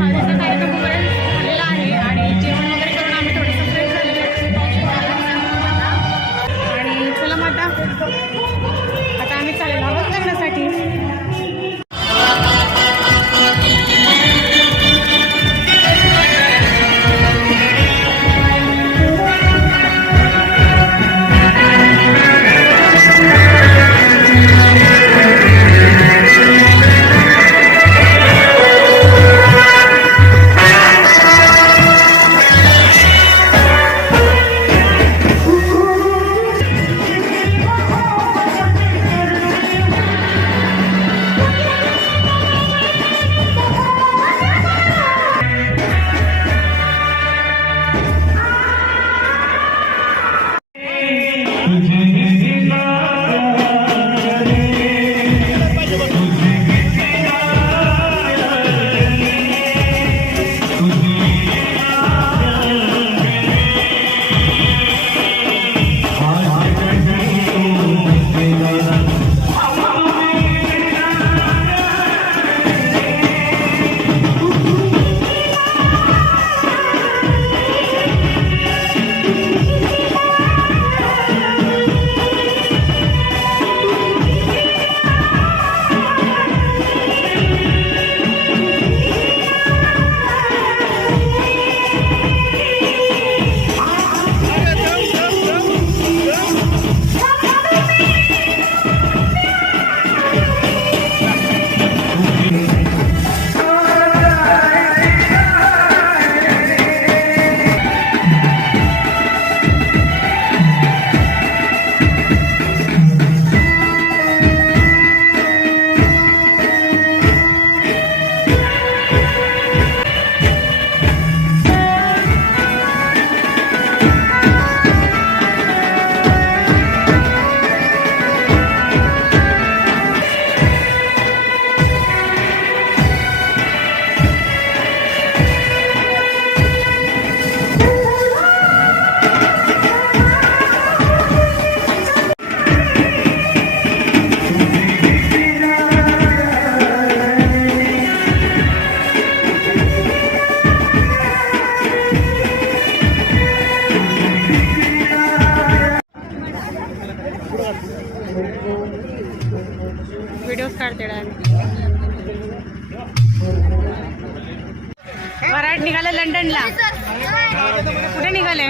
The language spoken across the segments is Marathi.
हळदीचा कार्यक्रम वगैरे झालेला आहे आणि जेवण वगैरे करून आम्ही थोडंसं फ्रेश झालेलो आणि चला मग आता आम्ही चालेल आहोत लग्नासाठी. व्हिडिओज काढते वराड निघाले लंडनला. कुठे निघाले?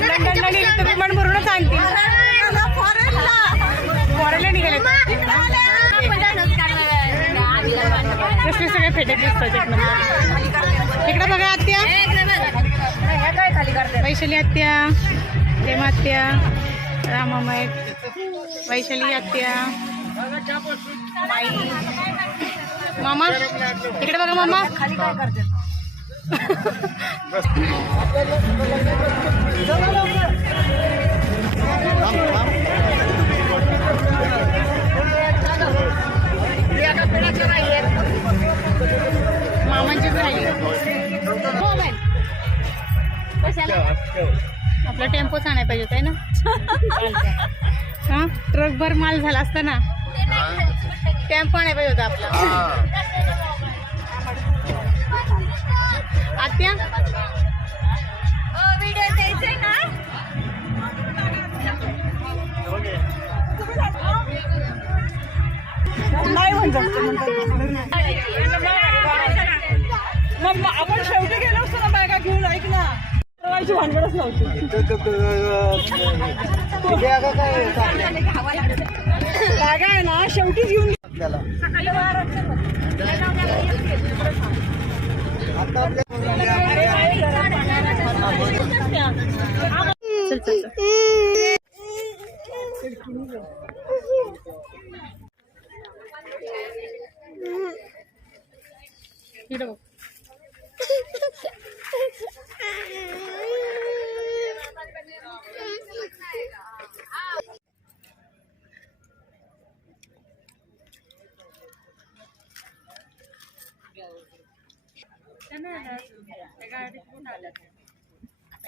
लंडनला निघाले तर विमान भरूनच आणतील. फॉरेनला निघाले कसले सगळे फेटे दिसतात. इकडे बघा आत्या, वैशाली आत्या, प्रेमा आत्या, रामामाई, वैशाली आत्या, माई, मामा इकडे बघा. मामा खाली काय करते? मामांची आपला टेम्पोच आणायला पाहिजे होता ना. हा ट्रक भर माल झाला असता ना. टेम्पो आणायला पाहिजे होता आपला. आत्या व्हिडिओ द्यायचे ना. मग आपण शेवटी गेलो असतो ना बायका घेऊन. ऐक ना भानगडच नव्हती बागा आहे ना शेवटीच घेऊन त्याला.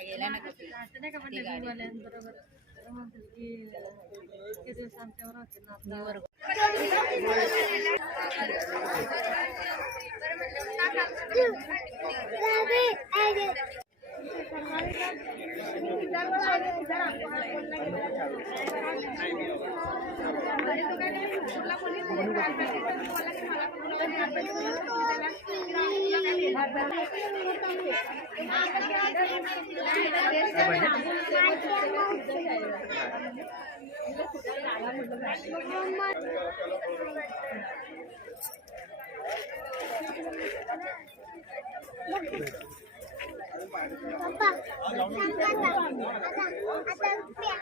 गेला ना नाही का पण बरोबर किती दिवस आमच्यावर होते ना.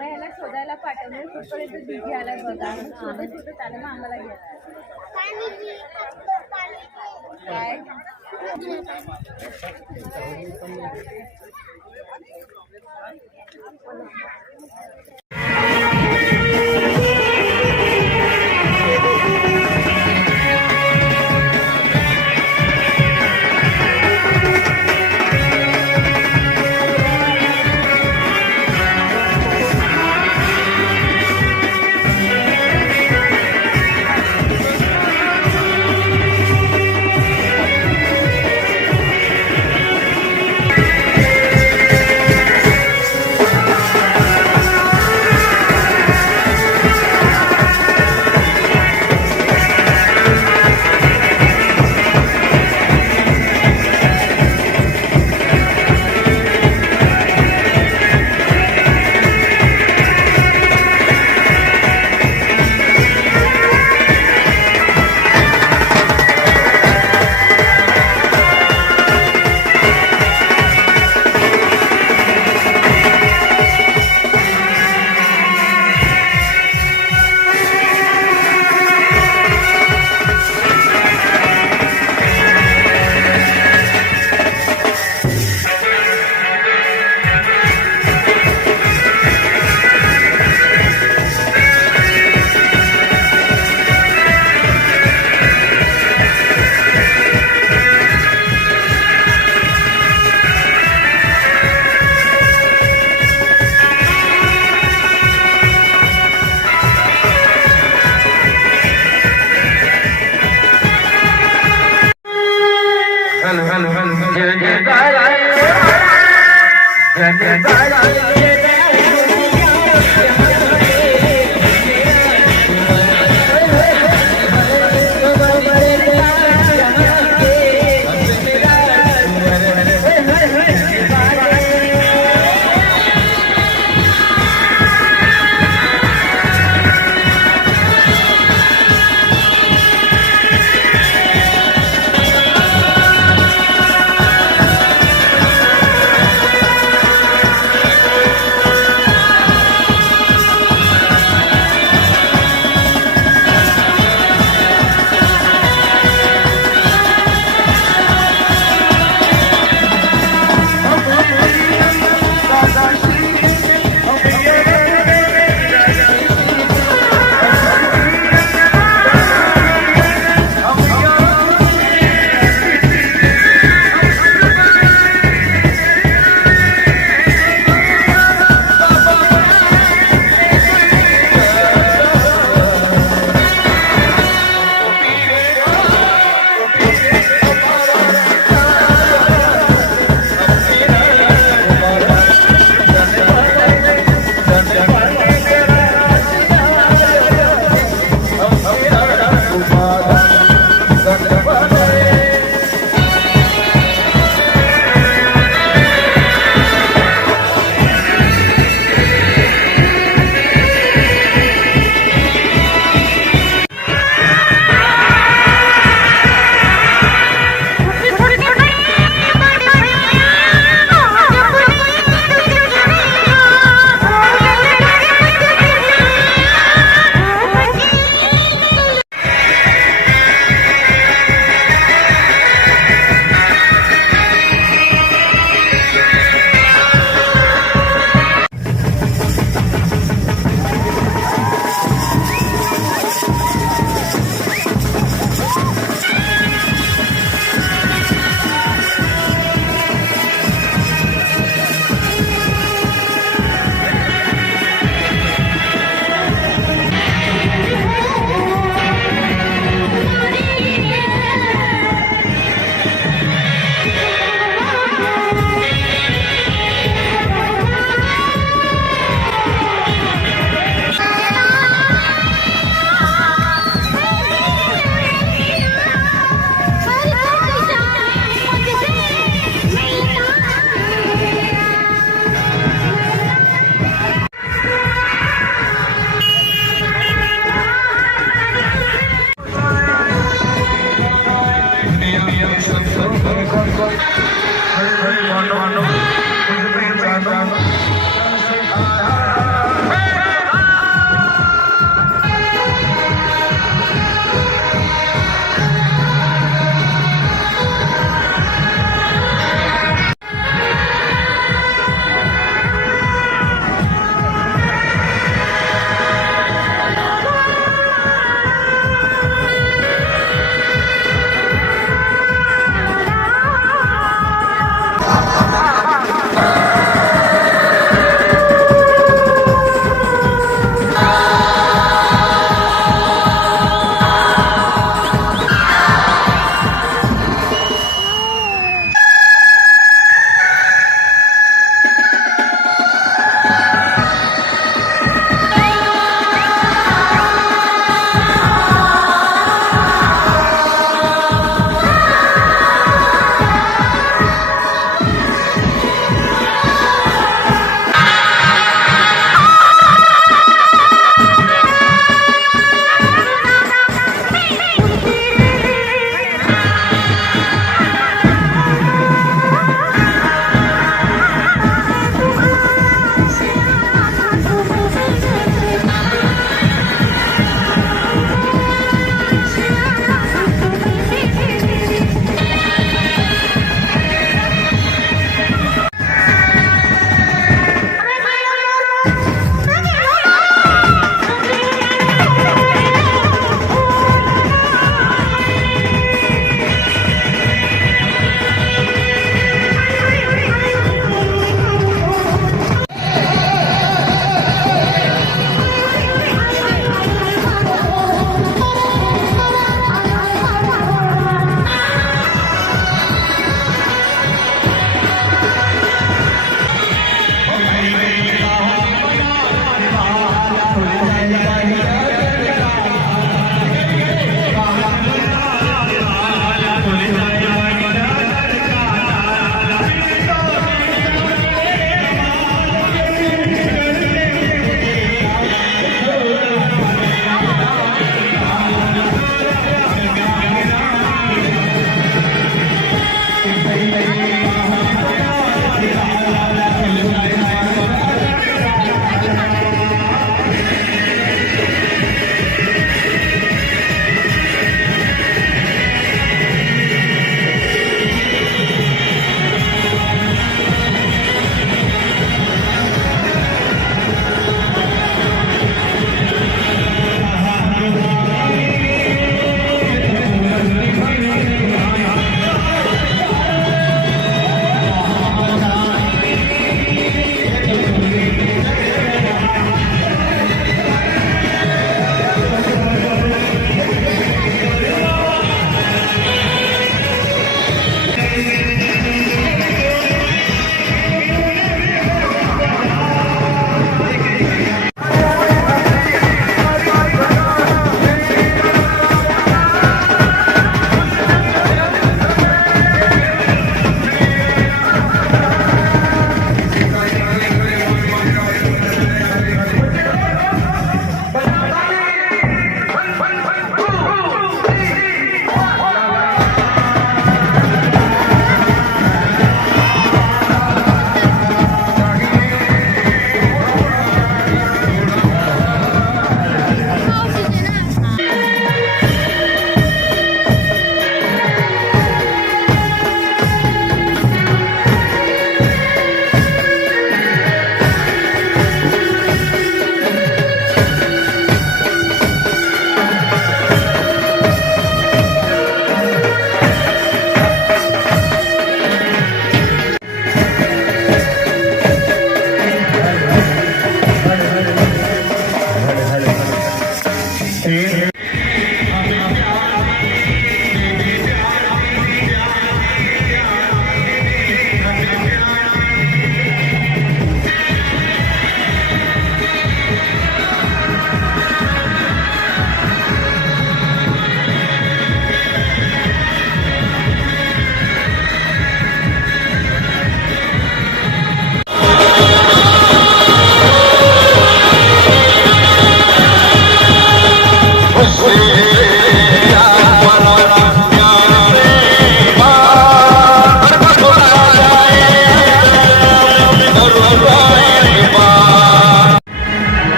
याला शोधायला पाठवलं तिथपर्यंत दिघी आला बघा शोधत शोधत आलं मग आम्हाला घ्यायला काय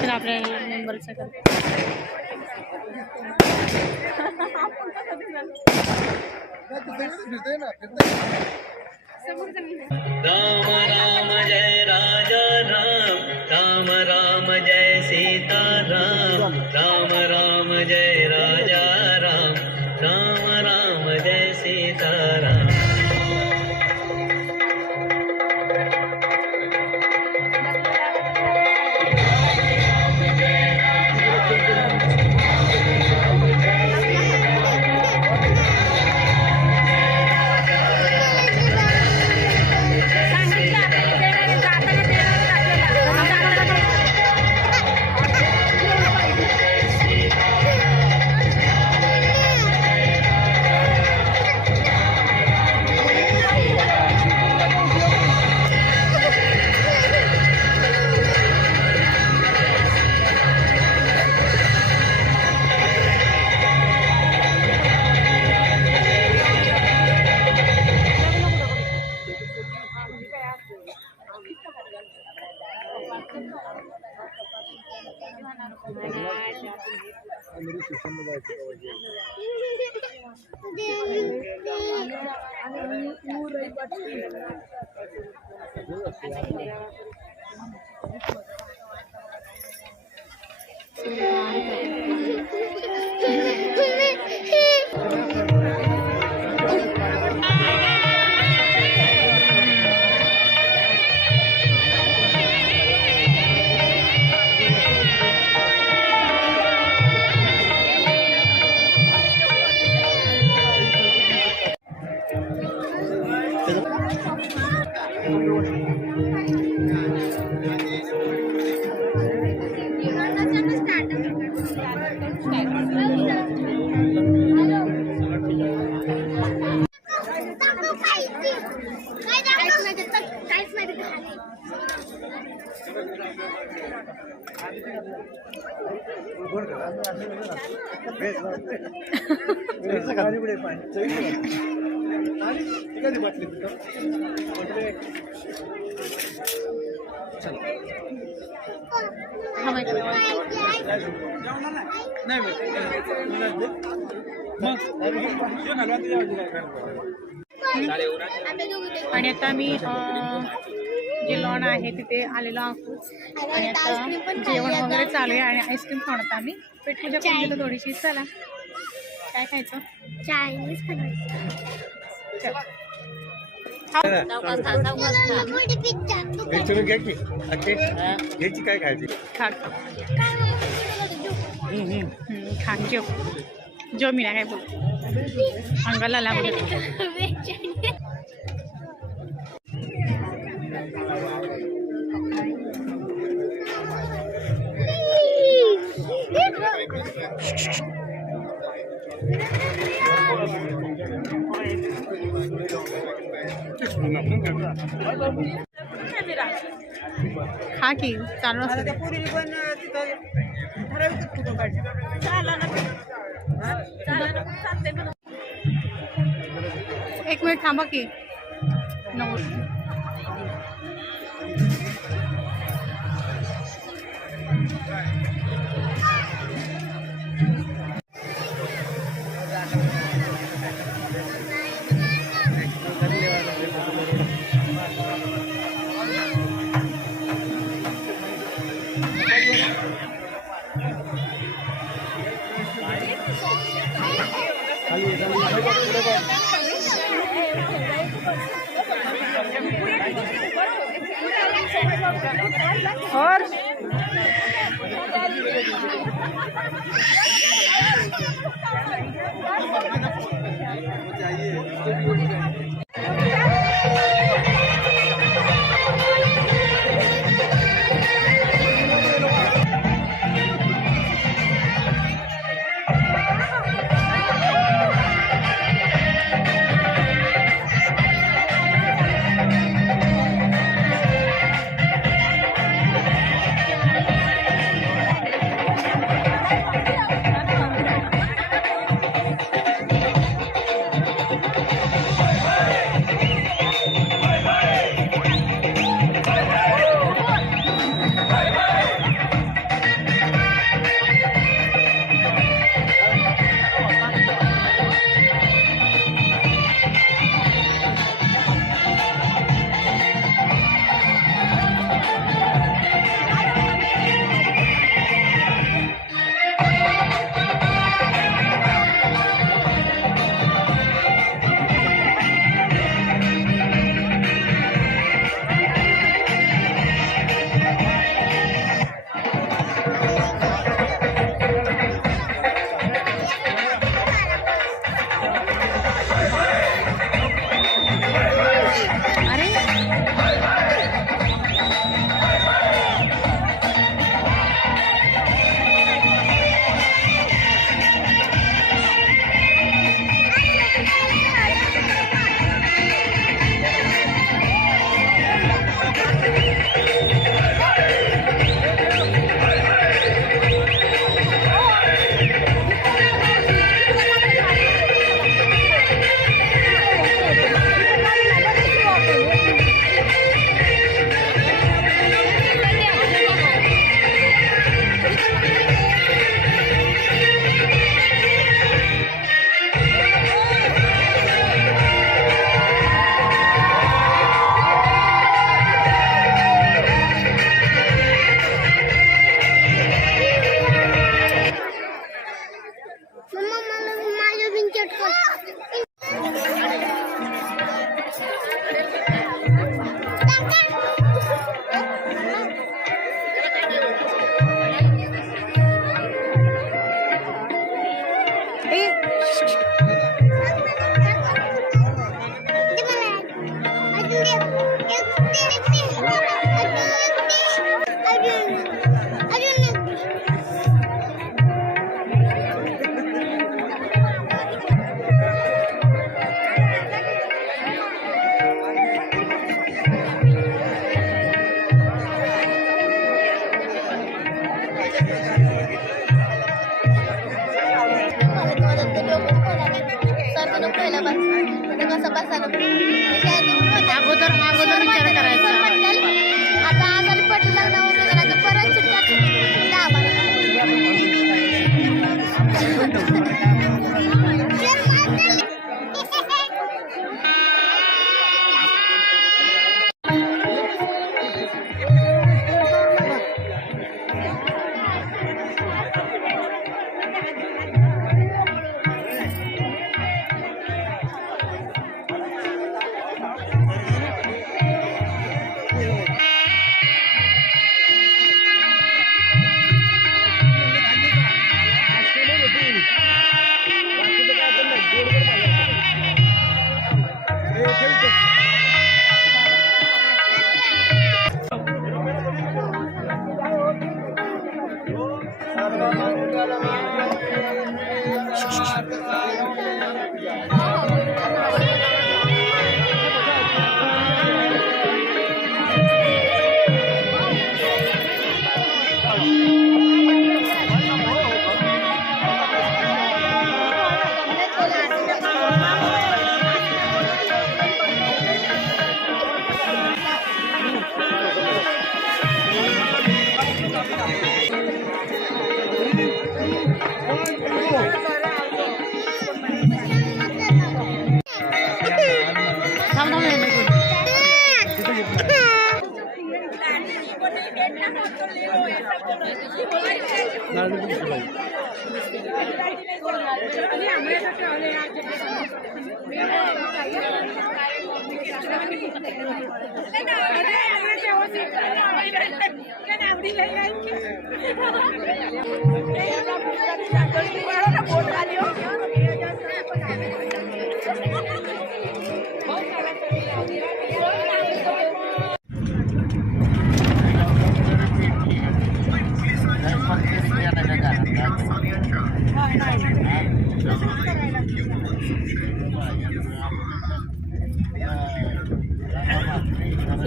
तर आपल्या मेंबरचं राम राम जय राजा राम, राम राम जय सीता राम, राम राम जय राजा राम, राम राम जय सीता राम। आणि आता मी जे लॉन आहे तिथे आलेलो आहोत आणि आता जेवण वगैरे चालू आहे आणि आईस्क्रीम खाऊन आता आम्ही पेट पूजा करून घेतो थोडीशी. चला काय खायचं? चायनीज घ्यायची काय खायची? खा जेव. जो मी काय बोल अंगाला लागलं. खा की चालू असतं. एक मिनिट थांबा की. और अगोदर विचार करायचा. आता आजारी पडू लागल्यावर परत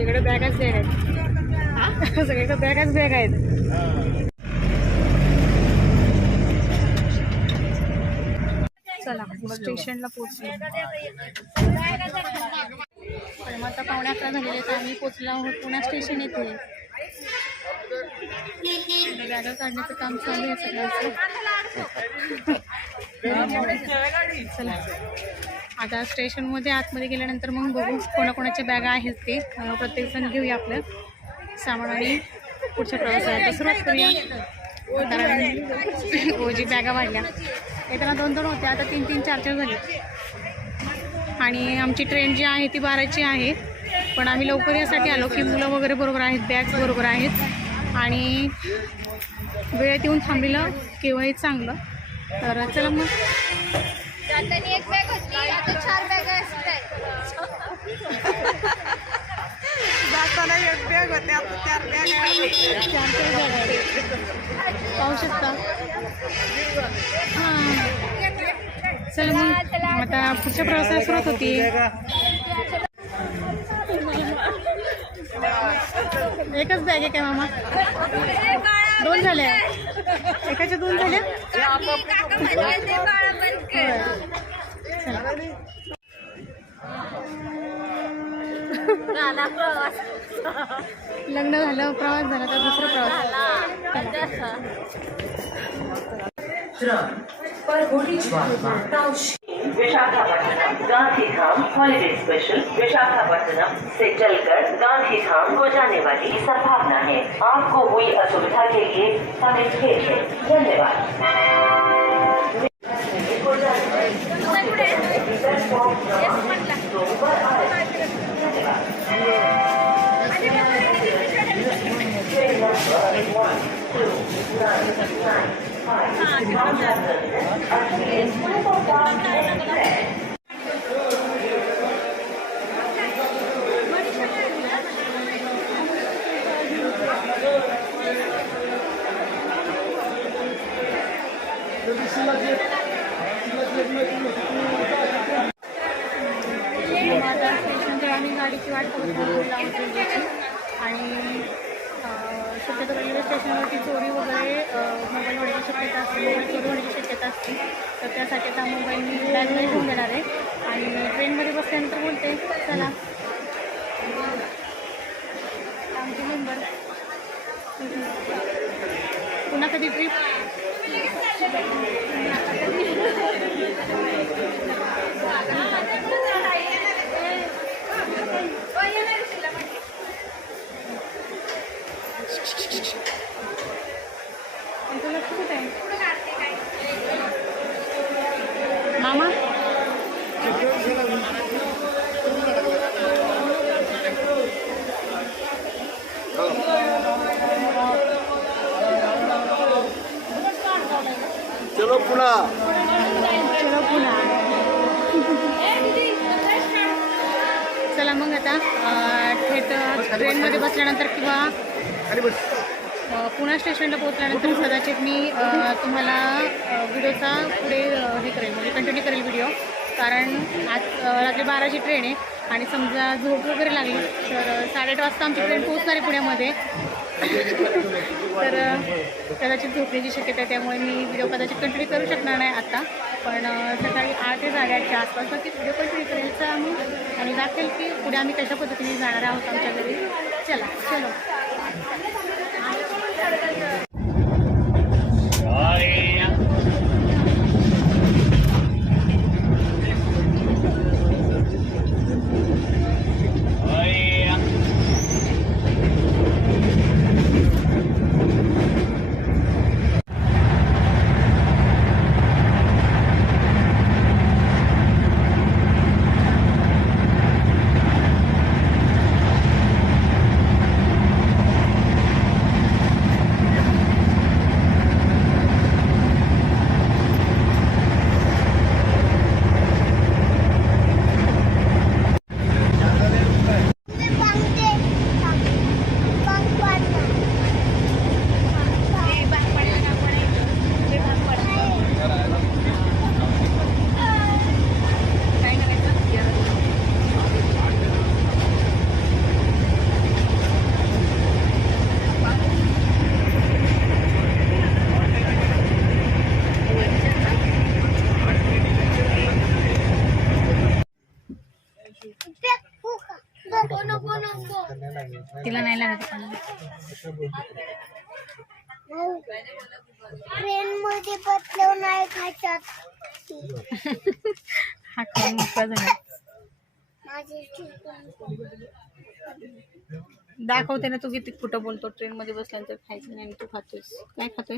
सगळे बॅगच बॅग आहेत. सगळीकडे बॅगच बॅग आहेत. चला स्टेशनला पोहोचलो. मग आता 11:15 झालेले तर आम्ही पोहोचलो आहोत पुणे स्टेशन येथे. बॅगा काढण्याचं काम चालू आहे सगळ्यांचं. चला आता स्टेशनमध्ये आतमध्ये गेल्यानंतर मग बघू कोणाकोणाच्या बॅगा आहेत ते. प्रत्येकजण घेऊया आपलं सामान आणि पुढच्या प्रवासाला सुरुवात करूया. कारण ओजी बॅगा वाढल्या. येताना 2-2 होत्या, आता 3-3, 4-4 झाले. आणि आमची ट्रेन जी आहे ती 12ची आहे. पण आम्ही लवकर यासाठी आलो की मुलं वगैरे बरोबर आहेत, बॅग्स बरोबर आहेत आणि वेळेत येऊन थांबलेलं केव्हाही चांगलं. तर चला मग. एक बॅग होती, आता 4 बॅगा असतात. जाताना एक बॅग होते, आता 4 बॅग आहेत. 4 बॅग आहेत पाहू शकता. हां चला मग आता पुढच्या प्रवासाला सुरुवात होती. एकच बॅग आहे काय मामा? 2 झाल्या. एकाच्या 2 झाल्या. लग्न झालं, प्रवास झाला तर दुसरा प्रवास. विशाखापट्टनम गांधीधाम हॉलिडे स्पेशल विशाखापट्टनम से चलकर गांधीधाम को जाने वाली संभावना है. आपको हुई असुविधा के लिए हमें खेद. धन्यवाद. आम्ही गाडीची वाट आणि शक्यतो रेल्वे स्टेशनवरती चोरी वगैरे मोबाईल होण्याची शक्यता असते, मोबाईल चोरी होण्याची शक्यता असते. तर त्यासाठी आता मोबाईल मी बॅगमध्ये घेऊन देणार आहे आणि ट्रेनमध्ये बसल्यानंतर बोलते. चला आमचे मेंबर पुन्हा कधी ट्रिप. मामा चलो पुन्हा. चला मग आता थेट ट्रेनमध्ये बसल्यानंतर किंवा पुणे स्टेशनला पोहोचल्यानंतर कदाचित मी तुम्हाला व्हिडिओचा पुढे हे करेल, म्हणजे कंटिन्यू करेल व्हिडिओ. कारण आज रात्री 12ची ट्रेन आहे आणि समजा झोप वगैरे लागली तर 8:30 वाजता आमची ट्रेन पोहोचणार आहे पुण्यामध्ये. तर कदाचित झोपण्याची शक्यता आहे, त्यामुळे मी व्हिडिओ कदाचित कंटिन्यू करू शकणार नाही आत्ता. पण सकाळी 8 ते 8:30च्या आसपास नक्कीच व्हिडिओ कंटिन्यू करेल चला मग, आणि दाखवेल की पुढे आम्ही कशा पद्धतीने जाणार आहोत आमच्या घरी. चला चलो. तिला नाही लागत ट्रेन मध्ये बसल्यावर नाही खायच्यात. हा खाऊन मोकळा झाला. दाखवते ना तू किती खोटं बोलतो. ट्रेन मध्ये बसल्यानंतर खायचं नाही आणि तू खातोयस. काय खातोय?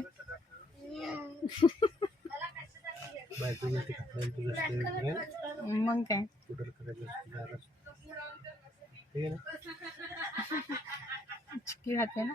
मग काय चिक्की खाते ना.